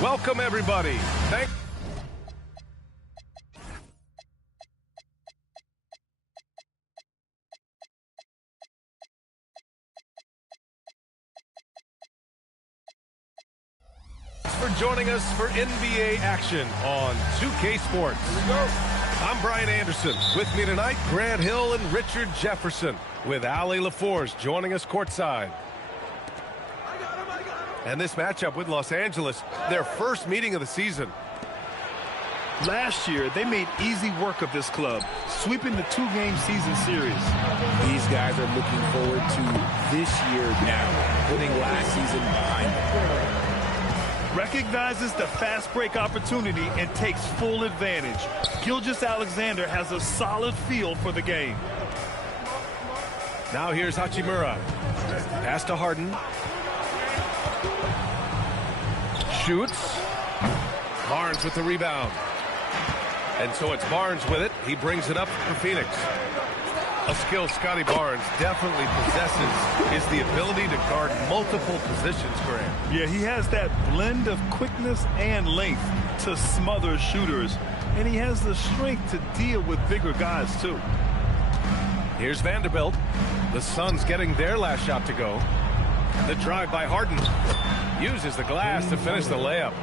Welcome, everybody. Thanks for joining us for NBA action on 2K Sports. Here we go. I'm Brian Anderson. With me tonight, Grant Hill and Richard Jefferson, with Allie LaForce joining us courtside. And this matchup with Los Angeles, their first meeting of the season. Last year, they made easy work of this club, sweeping the two-game season series. These guys are looking forward to this year now, putting last season behind them. Recognizes the fast break opportunity and takes full advantage. Gilgeous-Alexander has a solid feel for the game. Now here's Hachimura. Pass to Harden. Shoots. Barnes with the rebound. And so it's Barnes with it. He brings it up for Phoenix. A skill Scotty Barnes definitely possesses is the ability to guard multiple positions, Grant. Yeah, he has that blend of quickness and length to smother shooters. And he has the strength to deal with bigger guys, too. Here's Vanderbilt. The Suns getting their last shot to go. The drive by Harden. Uses the glass to finish the layup.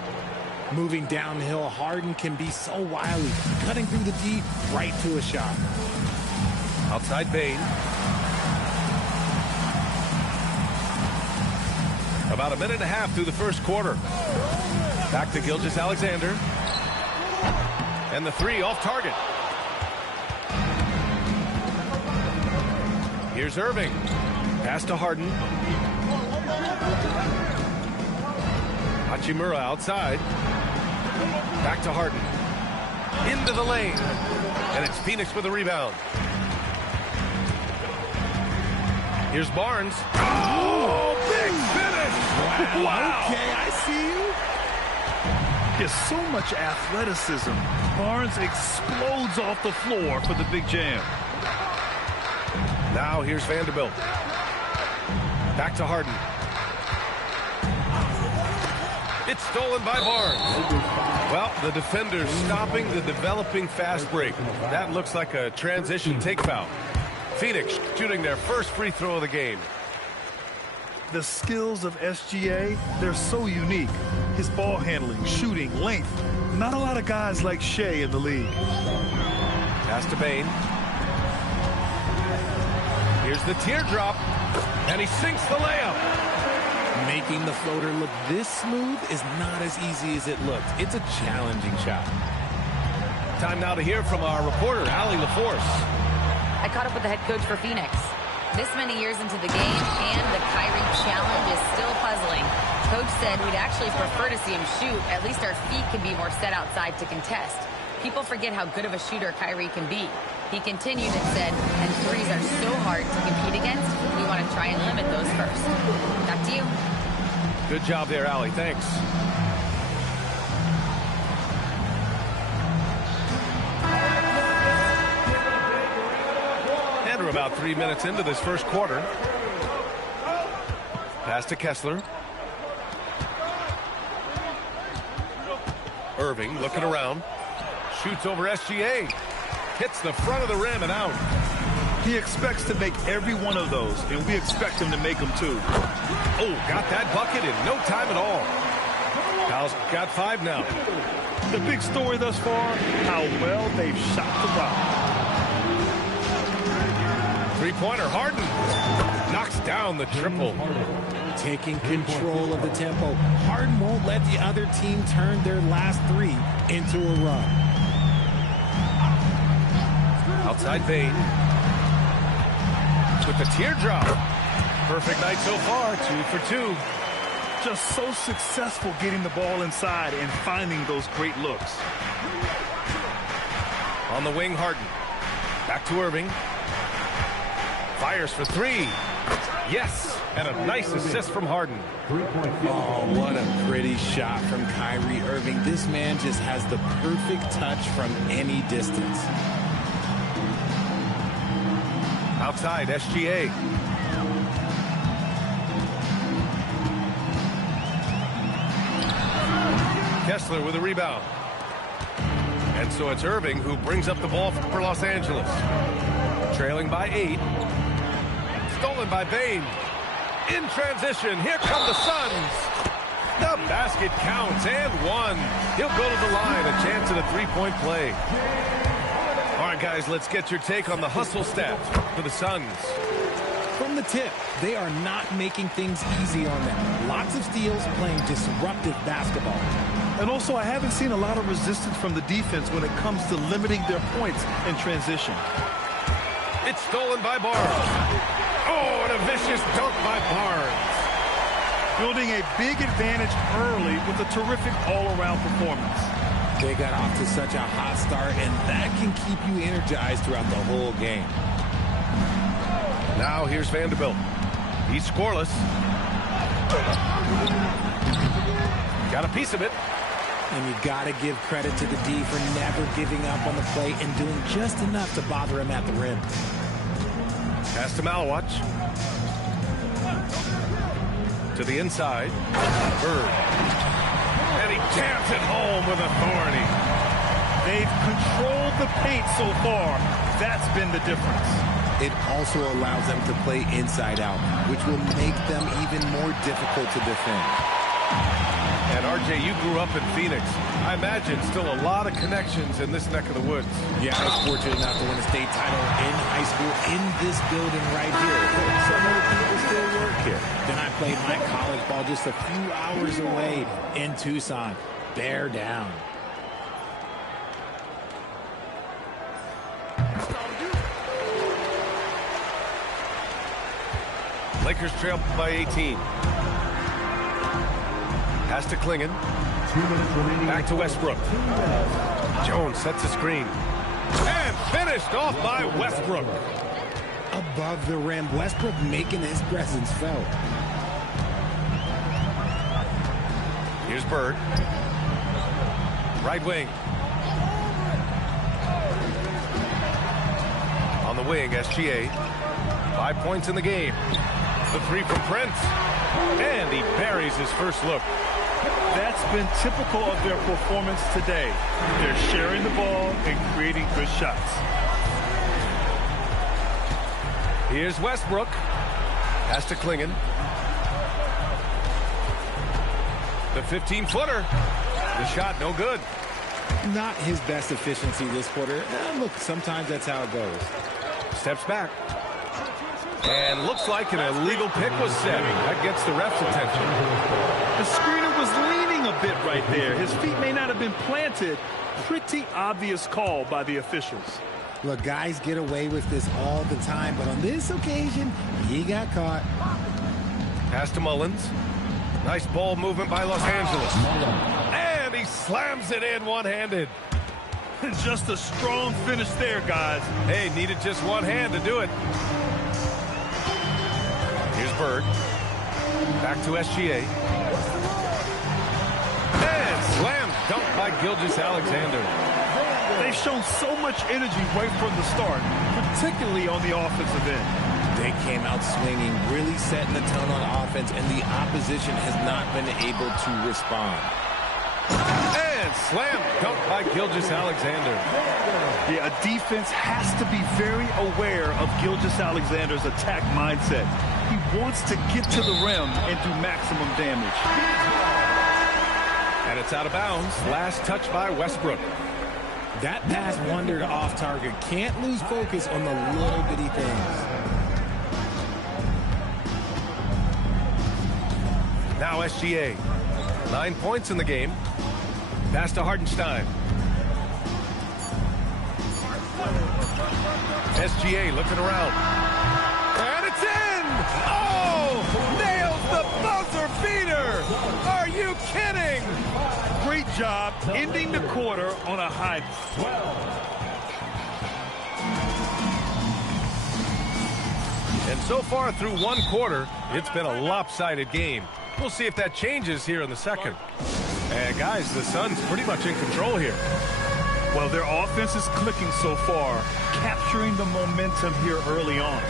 Moving downhill, Harden can be so wily, cutting through the D right to a shot. Outside Bane. About a minute and a half through the first quarter. Back to Gilgeous-Alexander. And the three off target. Here's Irving. Pass to Harden. Hachimura outside. Back to Harden. Into the lane. And it's Phoenix with a rebound. Here's Barnes. Oh, big finish! Wow. Okay, I see you. There's so much athleticism. Barnes explodes off the floor for the big jam. Now here's Vanderbilt. Back to Harden. It's stolen by Barnes. Well, the defender's stopping the developing fast break. That looks like a transition take foul. Phoenix shooting their first free throw of the game. The skills of SGA, they're so unique. His ball handling, shooting, length. Not a lot of guys like Shea in the league. Pass to Bane. Here's the teardrop. And he sinks the layup. Making the floater look this smooth is not as easy as it looked. It's a challenging shot. Time now to hear from our reporter, Allie LaForce. I caught up with the head coach for Phoenix. This many years into the game, and the Kyrie challenge is still puzzling. Coach said we'd actually prefer to see him shoot. At least our feet can be more set outside to contest. People forget how good of a shooter Kyrie can be. He continued and said, and threes are so hard to compete against, we want to try and limit those first. Back to you. Good job there, Allie. Thanks. And we're about 3 minutes into this first quarter. Pass to Kessler. Irving looking around. Shoots over SGA. Hits the front of the rim and out. He expects to make every one of those, and we expect him to make them too. Oh, got that bucket in no time at all. Kyle's got 5 now. The big story thus far, how well they've shot the rock. Three-pointer, Harden knocks down the triple. Taking control of the tempo. Harden won't let the other team turn their last three into a run. Outside Bane. With the teardrop. Perfect night so far, 2 for 2. Just so successful getting the ball inside and finding those great looks. On the wing, Harden. Back to Irving. Fires for 3. Yes, and a nice assist from Harden. Oh, what a pretty shot from Kyrie Irving. This man just has the perfect touch from any distance. Outside, SGA. Kessler with a rebound. And so it's Irving who brings up the ball for Los Angeles. Trailing by 8. Stolen by Bane. In transition, here come the Suns. The basket counts and one. He'll go to the line, a chance at a three-point play. All right, guys, let's get your take on the hustle stats for the Suns. From the tip, they are not making things easy on them. Lots of steals, playing disruptive basketball. And also, I haven't seen a lot of resistance from the defense when it comes to limiting their points in transition. It's stolen by Barnes. Oh, and a vicious dunk by Barnes. Building a big advantage early with a terrific all-around performance. They got off to such a hot start, and that can keep you energized throughout the whole game. Now here's Vanderbilt. He's scoreless. Got a piece of it. And you got to give credit to the D for never giving up on the play and doing just enough to bother him at the rim. Pass to Malawach. To the inside. Bird. And he jams it home with authority. They've controlled the paint so far. That's been the difference. It also allows them to play inside out, which will make them even more difficult to defend. And RJ, you grew up in Phoenix. I imagine still a lot of connections in this neck of the woods. Yeah, I was fortunate enough to win a state title in high school in this building right here. Some of the people still work here. Then I played my college ball just a few hours away in Tucson. Bear down. Lakers trail by 18. Pass to Klingon. Back to Westbrook. Jones sets a screen. And finished off by Westbrook. Above the rim, Westbrook making his presence felt. Here's Bird. Right wing. On the wing, SGA. 5 points in the game. The three from Prince. And he buries his first look. That's been typical of their performance today. They're sharing the ball and creating good shots. Here's Westbrook. Pass to Klingon. The 15-footer. The shot no good. Not his best efficiency this quarter. Look, sometimes that's how it goes. Steps back. And looks like an illegal pick was set. That gets the ref's attention. The screener was leaning a bit right there. His feet may not have been planted. Pretty obvious call by the officials. Look, guys get away with this all the time, but on this occasion, he got caught. Pass to Mullins. Nice ball movement by Los Angeles. And he slams it in one-handed. Just a strong finish there, guys. Hey, needed just one hand to do it. Here's Bird. Back to SGA. And slam dunk by Gilgeous-Alexander. They've shown so much energy right from the start, particularly on the offensive end. They came out swinging, really setting the tone on offense, and the opposition has not been able to respond. And slam dunk by Gilgeous-Alexander. Yeah, a defense has to be very aware of Gilgeous-Alexander's attack mindset. He wants to get to the rim and do maximum damage. And it's out of bounds. Last touch by Westbrook. That pass wandered off target. Can't lose focus on the little bitty things. Now SGA. 9 points in the game. Pass to Hartenstein. SGA looking around. And it's in! Oh! Nails the buzzer beater! Are you kidding? Great job ending the quarter on a high. And so far through one quarter, it's been a lopsided game. We'll see if that changes here in the second. And guys, the Suns pretty much in control here. Well, their offense is clicking so far, capturing the momentum here early on.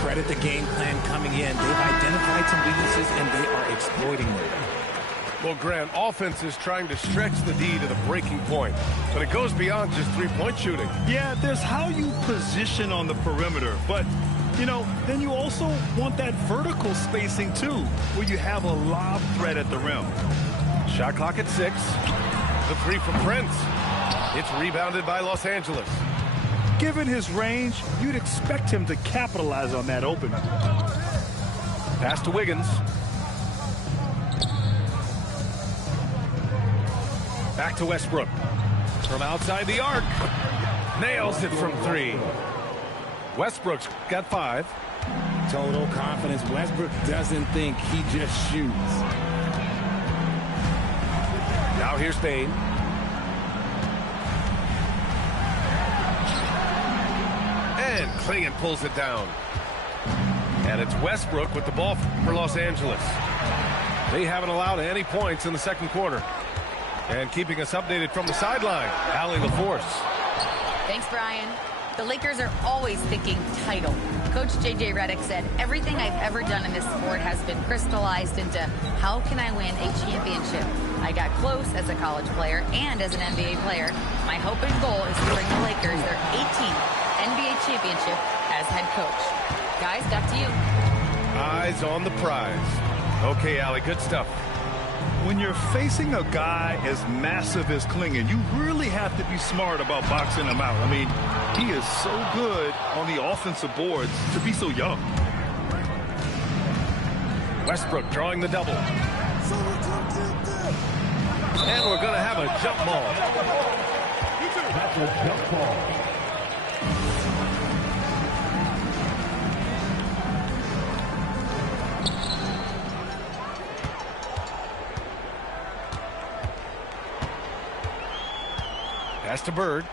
Credit the game plan coming in. They've identified some weaknesses, and they are exploiting them. Well, Grant, offense is trying to stretch the D to the breaking point, but it goes beyond just three-point shooting. Yeah, there's how you position on the perimeter, but, you know, then you also want that vertical spacing, too, where you have a lob threat at the rim. Shot clock at 6. The three from Prince. It's rebounded by Los Angeles. Given his range, you'd expect him to capitalize on that opening. Pass to Wiggins. Back to Westbrook. From outside the arc. Nails it from 3. Westbrook's got 5. Total confidence. Westbrook doesn't think, he just shoots. Now here's Bane. And Clingan pulls it down. And it's Westbrook with the ball for Los Angeles. They haven't allowed any points in the second quarter. And keeping us updated from the sideline, Allie LaForce. Thanks, Brian. The Lakers are always thinking title. Coach J.J. Redick said, everything I've ever done in this sport has been crystallized into how can I win a championship? I got close as a college player and as an NBA player. My hope and goal is to bring the Lakers their 18th NBA championship as head coach. Guys, back to you. Eyes on the prize. Okay, Allie, good stuff. When you're facing a guy as massive as Clingan, you really have to be smart about boxing him out. I mean, he is so good on the offensive boards to be so young. Westbrook drawing the double. And we're going to have a jump ball. That's a jump ball. Pass to Bird.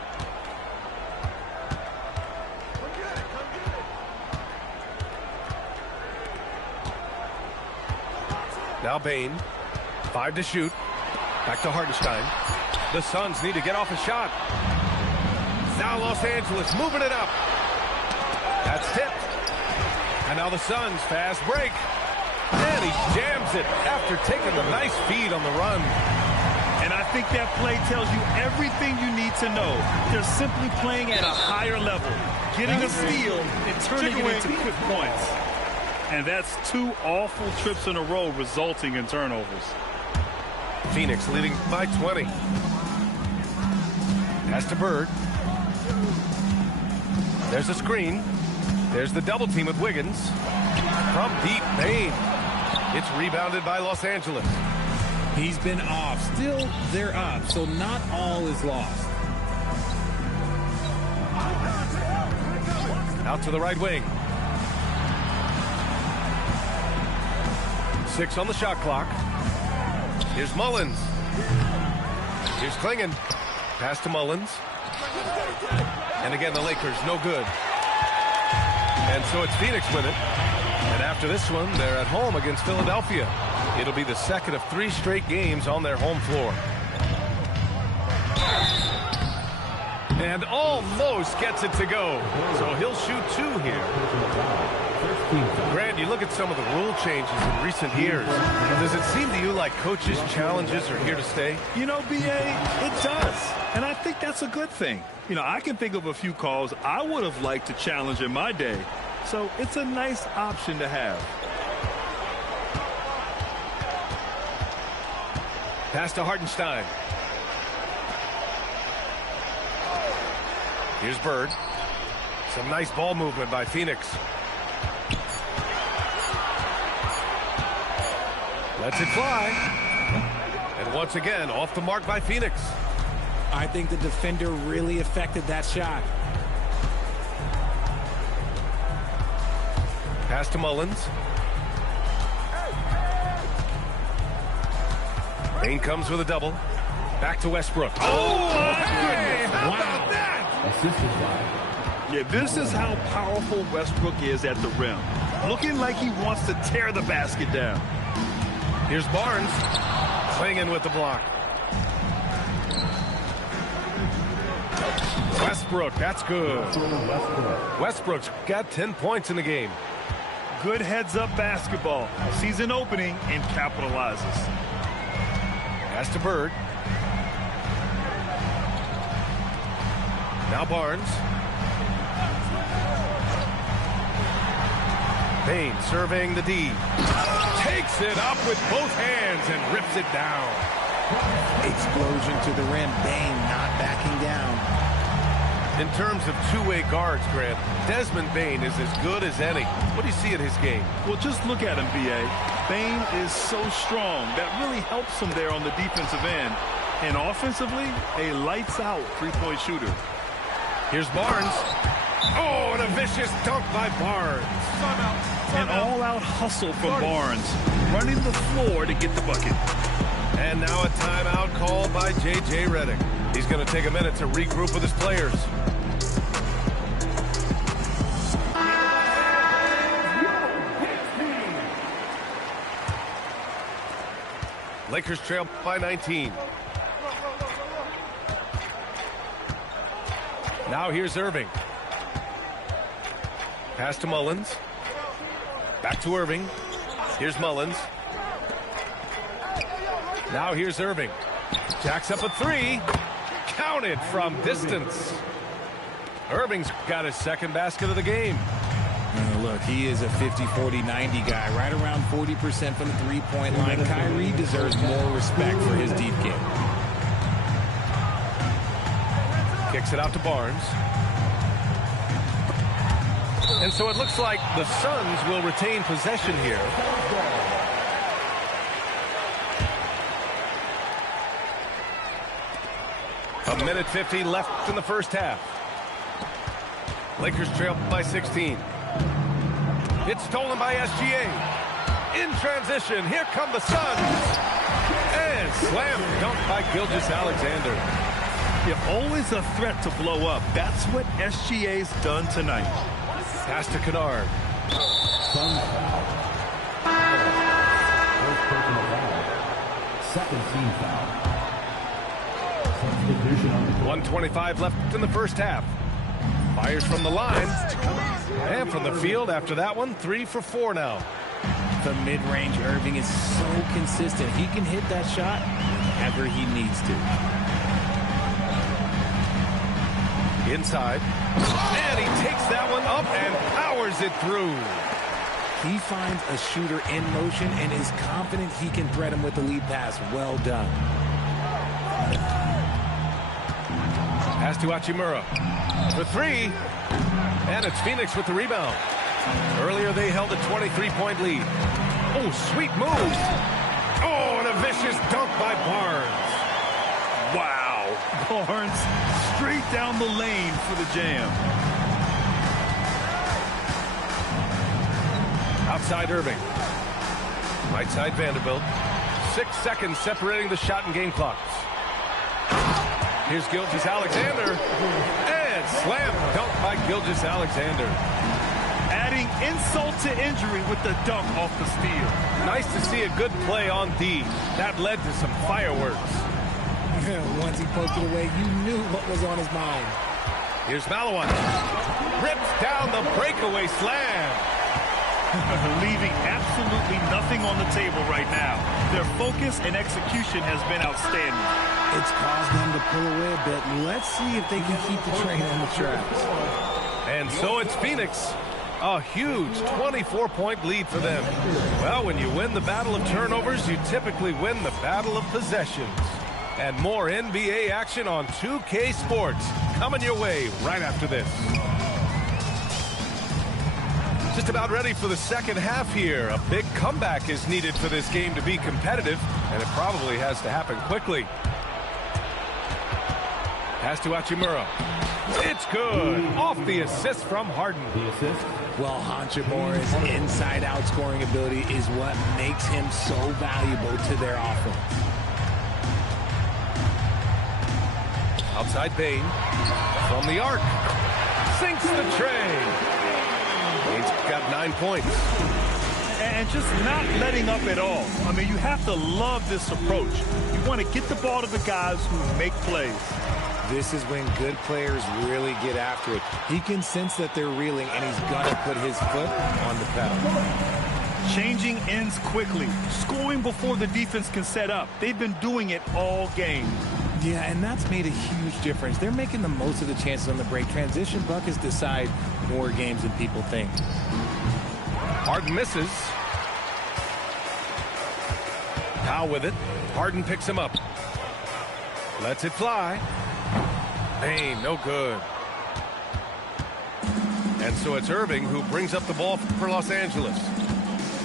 Now Bane. 5 to shoot. Back to Hartenstein. The Suns need to get off a shot. Now Los Angeles moving it up. That's tipped. And now the Suns fast break. And he jams it after taking the nice feed on the run. And I think that play tells you everything you need to know. They're simply playing at a higher level, getting a steal and turning it into quick points. And that's 2 awful trips in a row resulting in turnovers. Phoenix leading by 20. Pass to Bird. There's a screen. There's the double team with Wiggins. From deep, Bane. It's rebounded by Los Angeles. He's been off. Still, they're up, so not all is lost. Out to the right wing. 6 on the shot clock. Here's Mullins. Here's Clingan. Pass to Mullins. And again, the Lakers, no good. And so it's Phoenix with it. And after this one, they're at home against Philadelphia. It'll be the second of 3 straight games on their home floor. And almost gets it to go. So he'll shoot 2 here. Grant, you look at some of the rule changes in recent years. Does it seem to you like coaches' challenges are here to stay? You know, B.A., it does. And I think that's a good thing. You know, I can think of a few calls I would have liked to challenge in my day. So it's a nice option to have. Pass to Hartenstein. Here's Bird. Some nice ball movement by Phoenix. Lets it fly. And once again, off the mark by Phoenix. I think the defender really affected that shot. Pass to Mullins. Bane comes with a double. Back to Westbrook. Oh, hey, how about that? Assisted by. Yeah, this is how powerful Westbrook is at the rim. Looking like he wants to tear the basket down. Here's Barnes. Clingan with the block. Westbrook, that's good. Westbrook's got 10 points in the game. Good heads-up basketball. Sees an opening and capitalizes. Pass to Bird. Now Barnes. Bane surveying the D. Takes it up with both hands and rips it down. Explosion to the rim. Bane not backing down. In terms of two-way guards, Grant, Desmond Bane is as good as any. What do you see in his game? Well, just look at him, B.A. Bane is so strong. That really helps him there on the defensive end. And offensively, a lights-out three-point shooter. Here's Barnes. Oh, and a vicious dunk by Barnes. An all-out hustle from Barnes, running the floor to get the bucket. And now a timeout called by J.J. Redick. He's going to take a minute to regroup with his players. Lakers trail by 19. Now here's Irving. Pass to Mullins. Back to Irving. Here's Mullins. Now here's Irving. Jacks up a three. Counted from distance. Irving's got his second basket of the game. Look, he is a 50-40-90 guy, right around 40% from the three-point line. Kyrie deserves more respect for his deep game. Kicks it out to Barnes. And so it looks like the Suns will retain possession here. A minute 50 left in the first half. Lakers trail by 16. It's stolen by SGA. In transition, here come the Suns. And slam dunk by Gilgeous-Alexander. You're always a threat to blow up. That's what SGA's done tonight. Pass to Kennard. Second team foul. Substitution on the court. 1:25 left in the first half. Fires from the line. And from the field after that one, 3 for 4 now. The mid-range Irving is so consistent. He can hit that shot whenever he needs to. Inside. And he takes that one up and powers it through. He finds a shooter in motion and is confident he can thread him with the lead pass. Well done. Pass to Hachimura. For 3. And it's Phoenix with the rebound. Earlier they held a 23-point lead. Oh, sweet move. Oh, and a vicious dunk by Barnes. Wow. Barnes straight down the lane for the jam. Outside Irving. Right side Vanderbilt. 6 seconds separating the shot and game clocks. Here's Gilgeous-Alexander. And slam dunk by Gilgeous-Alexander. Adding insult to injury with the dunk off the steal. Nice to see a good play on D. That led to some fireworks. Once he poked it away, you knew what was on his mind. Here's Malawan. Rips down the breakaway slam. Leaving absolutely nothing on the table right now. Their focus and execution has been outstanding. It's caused them to pull away a bit. Let's see if they can keep the train on the tracks. And so it's Phoenix. A huge 24-point lead for them. Well, when you win the battle of turnovers, you typically win the battle of possessions. And more NBA action on 2K Sports coming your way right after this. Just about ready for the second half here. A big comeback is needed for this game to be competitive, and it probably has to happen quickly. Pass to Hachimura. It's good. Off the assist from Harden. The assist. Well, Hachimura's inside-out scoring ability is what makes him so valuable to their offense. Outside Bane. From the arc. Sinks the tray. He's got 9 points. And just not letting up at all. I mean, you have to love this approach. You want to get the ball to the guys who make plays. This is when good players really get after it. He can sense that they're reeling, and he's going to put his foot on the pedal. Changing ends quickly, scoring before the defense can set up. They've been doing it all game. Yeah, and that's made a huge difference. They're making the most of the chances on the break. Transition buckets decide more games than people think. Harden misses. Powell with it. Harden picks him up. Lets it fly. Bane, no good. And so it's Irving who brings up the ball for Los Angeles.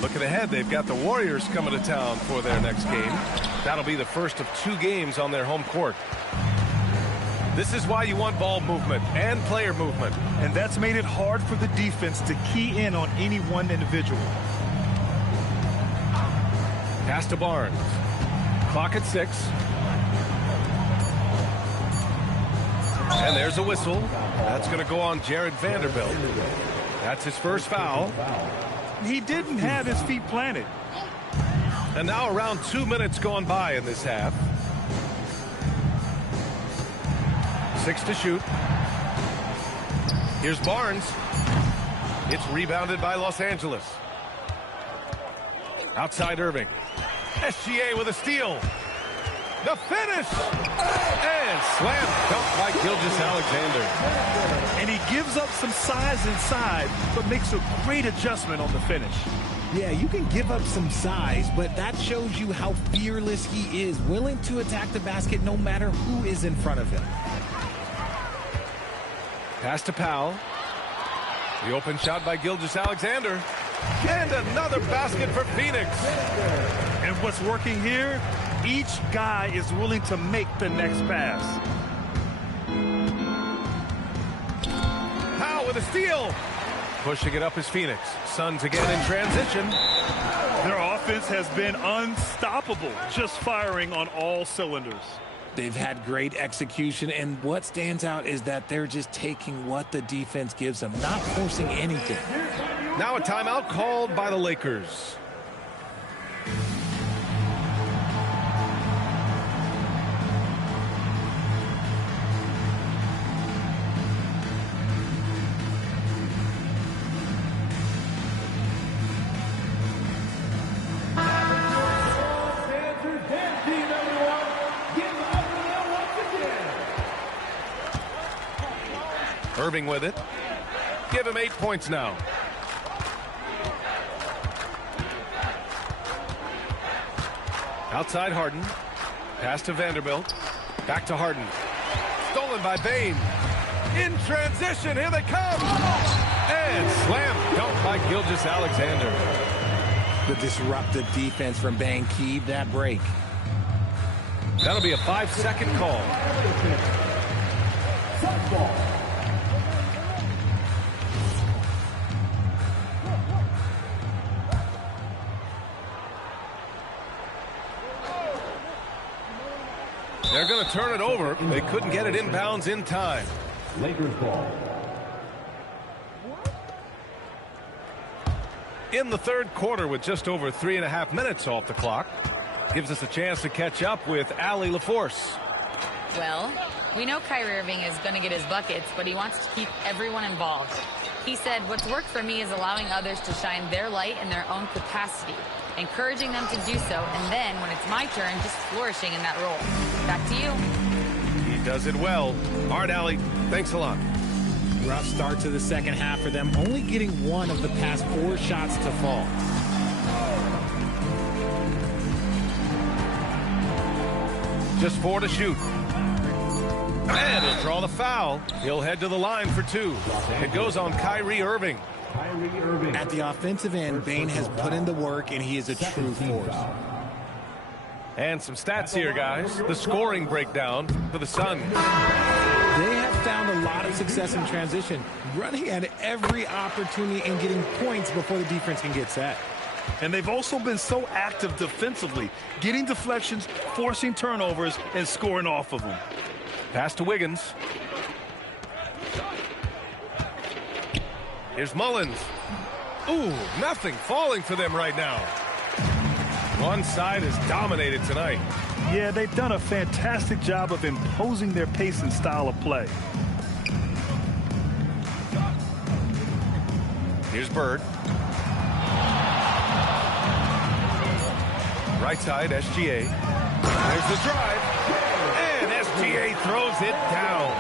Looking ahead, they've got the Warriors coming to town for their next game. That'll be the first of 2 games on their home court. This is why you want ball movement and player movement. And that's made it hard for the defense to key in on any one individual. Pass to Barnes. Clock at 6. And there's a whistle. That's going to go on Jared Vanderbilt. That's his first foul. He didn't have his feet planted. And now around 2 minutes gone by in this half. 6 to shoot. Here's Barnes. It's rebounded by Los Angeles. Outside Irving. SGA with a steal. The finish! And slam dunk by Gilgeous-Alexander. And he gives up some size inside, but makes a great adjustment on the finish. Yeah, you can give up some size, but that shows you how fearless he is, willing to attack the basket no matter who is in front of him. Pass to Powell. The open shot by Gilgeous-Alexander. And another basket for Phoenix. And what's working here? Each guy is willing to make the next pass. Powell with a steal. Pushing it up is Phoenix. Suns again in transition. Their offense has been unstoppable, just firing on all cylinders. They've had great execution, and what stands out is that they're just taking what the defense gives them, not forcing anything. Now a timeout called by the Lakers. Irving with it. Give him 8 points now. Outside Harden. Pass to Vanderbilt. Back to Harden. Stolen by Bane. In transition. Here they come. And slam dunk by Gilgeous-Alexander. The disruptive defense from Bane keyed that break. That'll be a 5-second call. They're going to turn it over. They couldn't get it inbounds in time. Lakers ball. In the third quarter with just over 3.5 minutes off the clock. Gives us a chance to catch up with Allie LaForce. Well, we know Kyrie Irving is going to get his buckets, but he wants to keep everyone involved. He said, what's worked for me is allowing others to shine their light in their own capacity, encouraging them to do so, and then, when it's my turn, just flourishing in that role. Back to you. He does it well. All right, Allie, thanks a lot. Rough start to the second half for them, only getting 1 of the past 4 shots to fall. Just 4 to shoot. And he'll draw the foul. He'll head to the line for 2. It goes on Kyrie Irving. Kyrie Irving. At the offensive end, Bane has put in the work, and he is a true force. And some stats here, guys. The scoring breakdown for the Suns. They have found a lot of success in transition, running at every opportunity and getting points before the defense can get set. And they've also been so active defensively, getting deflections, forcing turnovers, and scoring off of them. Pass to Wiggins. Here's Mullins. Ooh, nothing falling for them right now. One side is dominated tonight. Yeah, they've done a fantastic job of imposing their pace and style of play. Here's Bird. Right side, SGA. There's the drive. And SGA throws it down.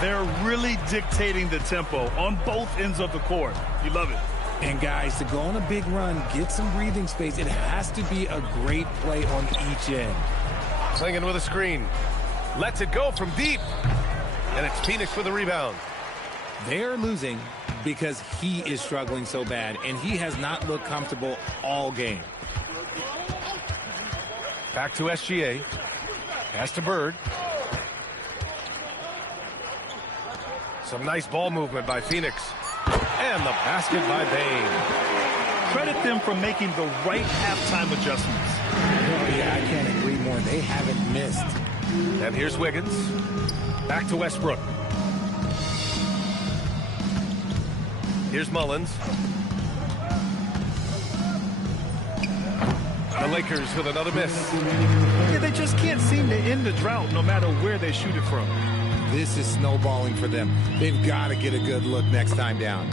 They're really dictating the tempo on both ends of the court. You love it. And guys, to go on a big run, get some breathing space, it has to be a great play on each end. Klingin with a screen. Lets it go from deep. And it's Phoenix with a rebound. They're losing because he is struggling so bad, and he has not looked comfortable all game. Back to SGA. Pass to Bird. Some nice ball movement by Phoenix. And the basket by Bane. Credit them for making the right halftime adjustments. Oh, yeah, I can't agree more. They haven't missed. And here's Wiggins. Back to Westbrook. Here's Mullins. The Lakers with another miss. Yeah, they just can't seem to end the drought no matter where they shoot it from. This is snowballing for them. They've got to get a good look next time down.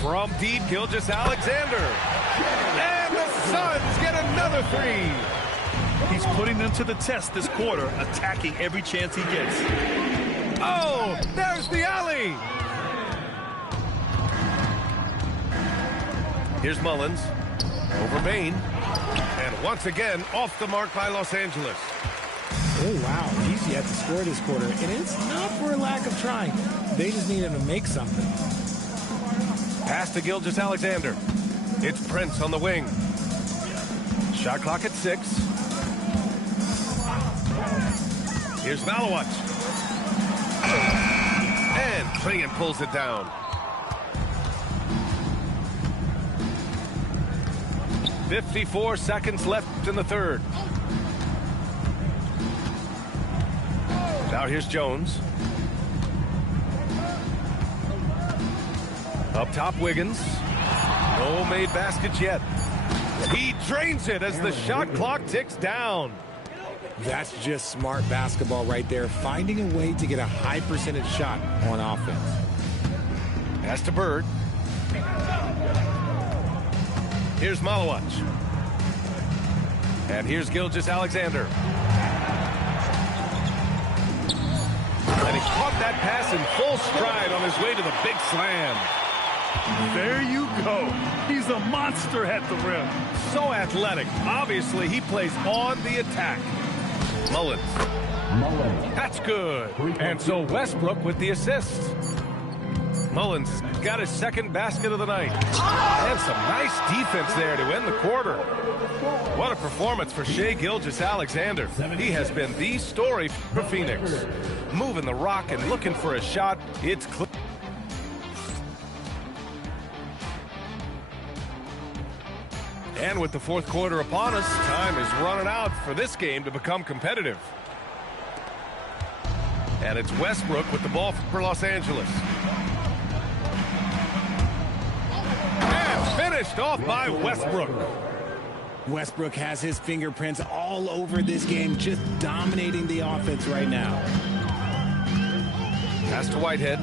From deep, Gilgeous-Alexander. And the Suns get another three. He's putting them to the test this quarter, attacking every chance he gets. Oh, there's the alley. Here's Mullins. Over Bane. And once again, off the mark by Los Angeles. Oh, wow. He's yet to score this quarter. And it's not for a lack of trying. They just need him to make something. Pass to Gilgeous-Alexander. It's Prince on the wing. Shot clock at 6. Here's Malawat. And Klingin pulls it down. 54 seconds left in the third. Now here's Jones. Up top, Wiggins. No made baskets yet. He drains it as the shot clock ticks down. That's just smart basketball right there, finding a way to get a high percentage shot on offense. Pass to Bird. Here's Malawat. And here's Gilgeous-Alexander. And he caught that pass in full stride on his way to the big slam. There you go. He's a monster at the rim. So athletic. Obviously, he plays on the attack. Mullins. That's good. And so Westbrook with the assist. Mullins got his second basket of the night. And some nice defense there to end the quarter. What a performance for Shai Gilgeous-Alexander. He has been the story for Phoenix. Moving the rock and looking for a shot. It's clear. And with the fourth quarter upon us, time is running out for this game to become competitive. And it's Westbrook with the ball for Los Angeles. And finished off by Westbrook. Westbrook has his fingerprints all over this game, just dominating the offense right now. Pass to Whitehead.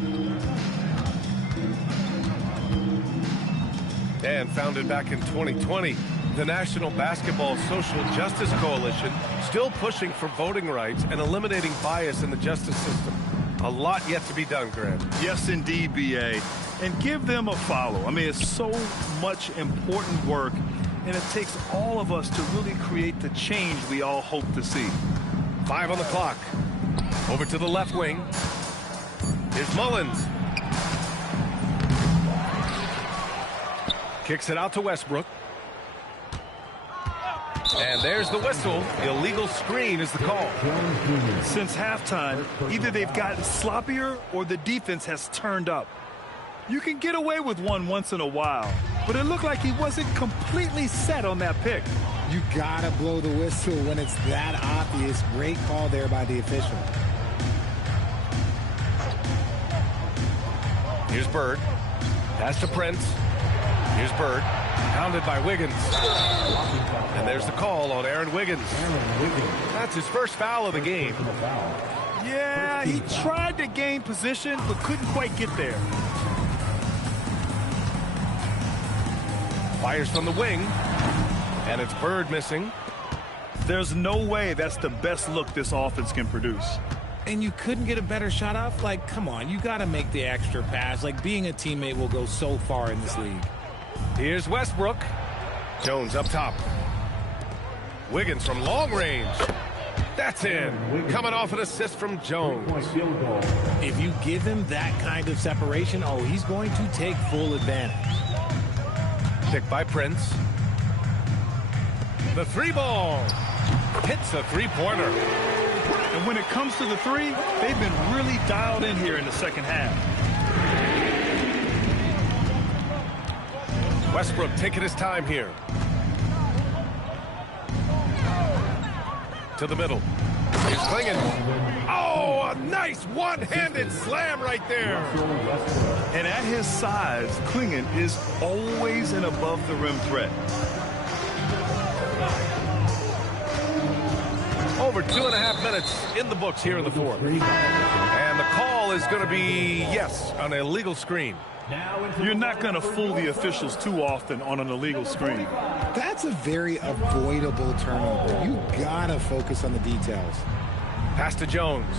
And founded back in 2020, the National Basketball Social Justice Coalition still pushing for voting rights and eliminating bias in the justice system. A lot yet to be done, Grant. Yes, indeed, B.A. And give them a follow. I mean, it's so much important work, and it takes all of us to really create the change we all hope to see. 5 on the clock. Over to the left wing. Here's Mullins. Kicks it out to Westbrook. And there's the whistle. Illegal screen is the call. Since halftime, either they've gotten sloppier or the defense has turned up. You can get away with one once in a while, but it looked like he wasn't completely set on that pick. You gotta blow the whistle when it's that obvious. Great call there by the official. Here's Bird. Pass to Prince. Here's Bird. Pounded by Wiggins. And there's the call on Aaron Wiggins. That's his first foul of the game. Yeah, he tried to gain position, but couldn't quite get there. Fires from the wing. And it's Bird missing. There's no way that's the best look this offense can produce. And you couldn't get a better shot off? Like, come on, you got to make the extra pass. Like, being a teammate will go so far in this league. Here's Westbrook. Jones up top. Wiggins from long range. That's in. Coming off an assist from Jones. If you give him that kind of separation, oh, he's going to take full advantage. Picked by Prince. The three ball. Hits a three-pointer. And when it comes to the three, they've been really dialed in here in the second half. Westbrook taking his time here. To the middle. He's Clingan. Oh, a nice one-handed slam right there. And at his size, Clingan is always an above-the-rim threat. Over 2.5 minutes in the books here in the fourth. And the call is going to be, yes, an illegal screen. You're not going to fool the officials too often on an illegal screen. That's a very avoidable turnover. You got to focus on the details. Pass to Jones.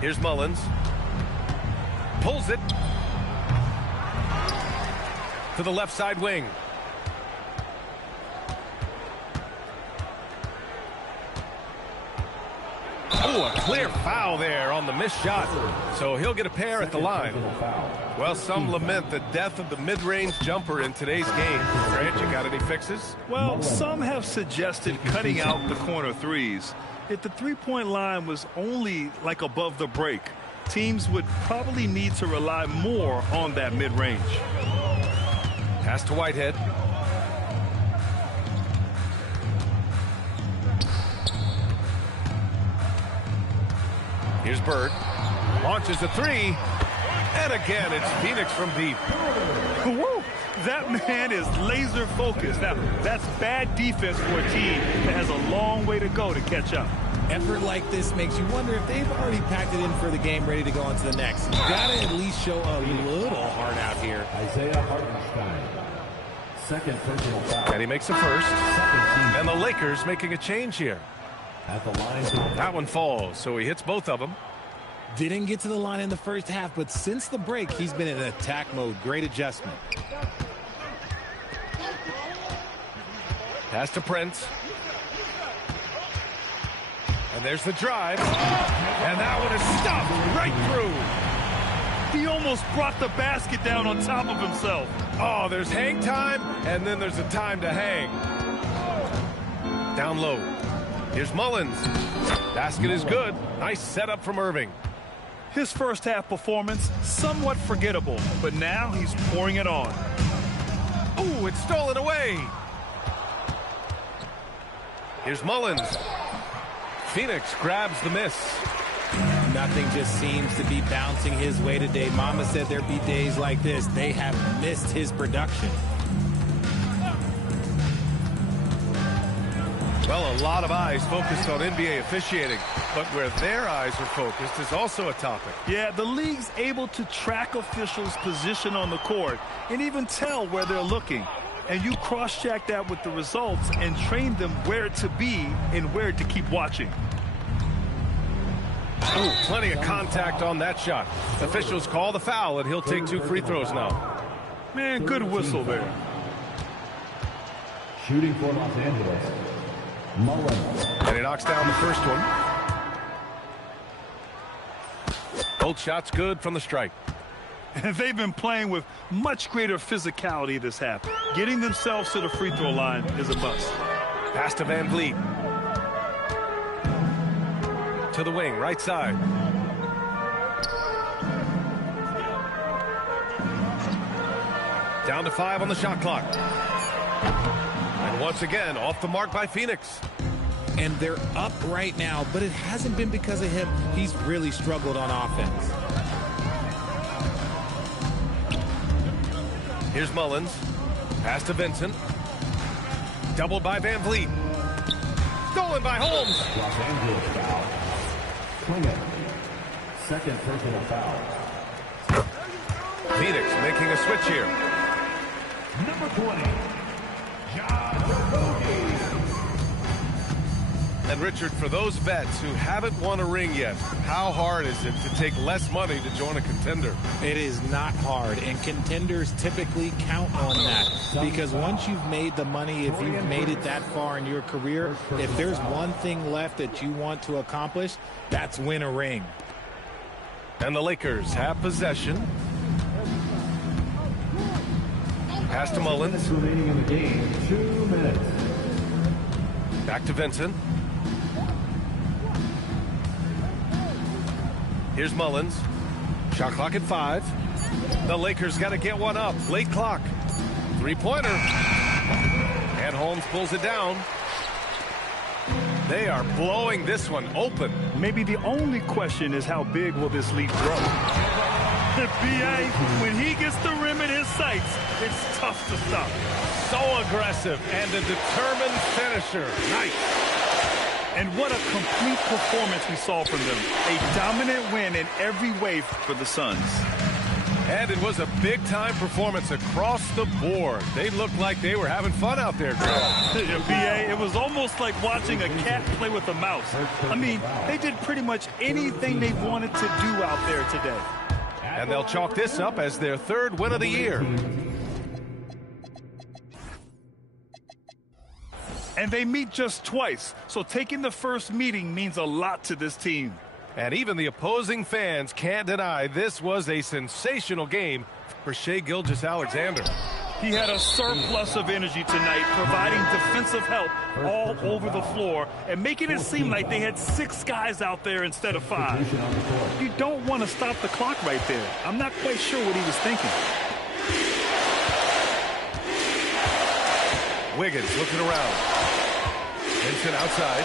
Here's Mullins. Pulls it. To the left side wing. Oh, a clear foul there on the missed shot. So he'll get a pair at the line. Well, some lament the death of the mid-range jumper in today's game. Grant, you got any fixes? Well, some have suggested cutting out the corner threes. If the three-point line was only like above the break, teams would probably need to rely more on that mid-range. Pass to Whitehead. Here's Bird. Launches a three. And again, it's Phoenix from deep. Woo! That man is laser focused. Now, that's bad defense for a team that has a long way to go to catch up. Effort like this makes you wonder if they've already packed it in for the game, ready to go on to the next. You got to at least show a little heart out here. Isaiah Hartenstein. Second personal foul. And he makes the first. And the Lakers making a change here. At the line. That one falls, so he hits both of them. Didn't get to the line in the first half, but since the break, he's been in attack mode. Great adjustment. Pass to Prince. And there's the drive. And that one is stopped right through. He almost brought the basket down on top of himself. Oh, there's hang time, and then there's a time to hang. Down low. Here's Mullins. Basket is good. Nice setup from Irving. His first half performance, somewhat forgettable, but now he's pouring it on. Ooh, it's stolen away. Here's Mullins. Phoenix grabs the miss. Nothing just seems to be bouncing his way today. Mama said there'd be days like this. They have missed his production. Well, a lot of eyes focused on NBA officiating, but where their eyes are focused is also a topic. Yeah, the league's able to track officials' position on the court and even tell where they're looking. And you cross-check that with the results and train them where to be and where to keep watching. Ooh, plenty of contact on that shot. Officials call the foul, and he'll take 2 free throws now. Man, good whistle there. Shooting for Los Angeles. Mullins. And he knocks down the first one. Both shots good from the strike. And they've been playing with much greater physicality this half. Getting themselves to the free throw line is a must. Pass to Van Vliet. To the wing, right side. Down to 5 on the shot clock. And once again, off the mark by Phoenix. And they're up right now, but it hasn't been because of him. He's really struggled on offense. Here's Mullins. Pass to Vincent. Doubled by Van Vliet. Stolen by Holmes. Los Angeles foul. Clingan. Second personal foul. Phoenix making a switch here. Number 20. And Richard, for those vets who haven't won a ring yet, how hard is it to take less money to join a contender? It is not hard, and contenders typically count on that, because once you've made the money, if you've made it that far in your career, if there's one thing left that you want to accomplish, that's win a ring. And the Lakers have possession. Pass to Mullins. Remaining in the game, 2 minutes. Back to Vincent. Here's Mullins. Shot clock at 5. The Lakers got to get one up. Late clock. Three-pointer. And Holmes pulls it down. They are blowing this one open. Maybe the only question is how big will this lead grow? B.A., when he gets the rim in his sights, it's tough to stop. So aggressive and a determined finisher. Nice. And what a complete performance we saw from them. A dominant win in every way for the Suns. And it was a big-time performance across the board. They looked like they were having fun out there, Greg. B.A., it was almost like watching a cat play with a mouse. I mean, they did pretty much anything they wanted to do out there today. And they'll chalk this up as their 3rd win of the year. And they meet just twice, so taking the first meeting means a lot to this team. And even the opposing fans can't deny this was a sensational game for Shai Gilgeous-Alexander. He had a surplus of energy tonight, providing defensive help all over the floor and making it seem like they had 6 guys out there instead of 5. You don't want to stop the clock right there. I'm not quite sure what he was thinking. Wiggins looking around. Vincent outside.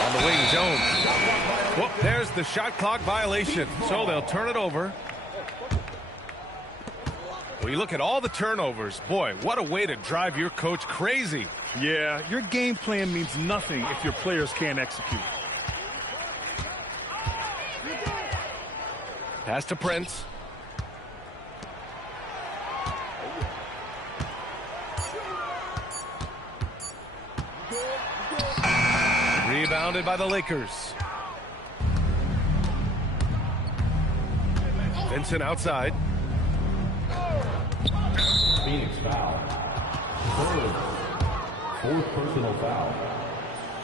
On the wing, Jones. Whoop, there's the shot clock violation. So they'll turn it over. Well, you look at all the turnovers. Boy, what a way to drive your coach crazy. Yeah, your game plan means nothing if your players can't execute. Pass to Prince. Rebounded by the Lakers. Vincent outside. Phoenix foul. 4th personal foul.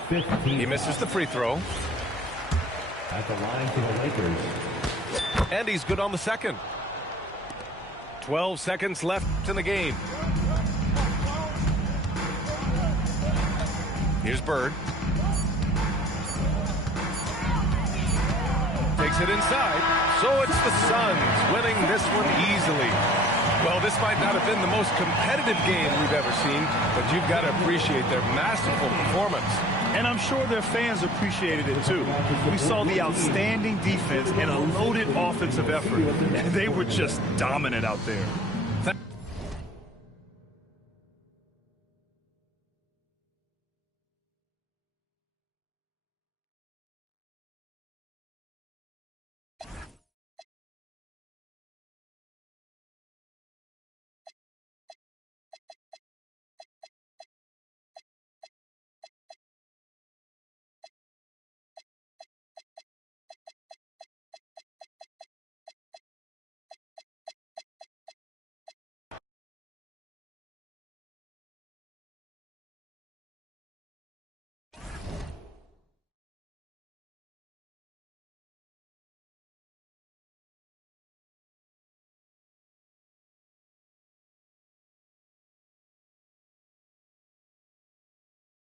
15. He misses the free throw. At the line for the Lakers. And he's good on the second. 12 seconds left in the game. Here's Bird. Takes it inside. So it's the Suns winning this one easily. Well, this might not have been the most competitive game we've ever seen, but you've got to appreciate their masterful performance. And I'm sure their fans appreciated it too. We saw the outstanding defense and a loaded offensive effort. And they were just dominant out there.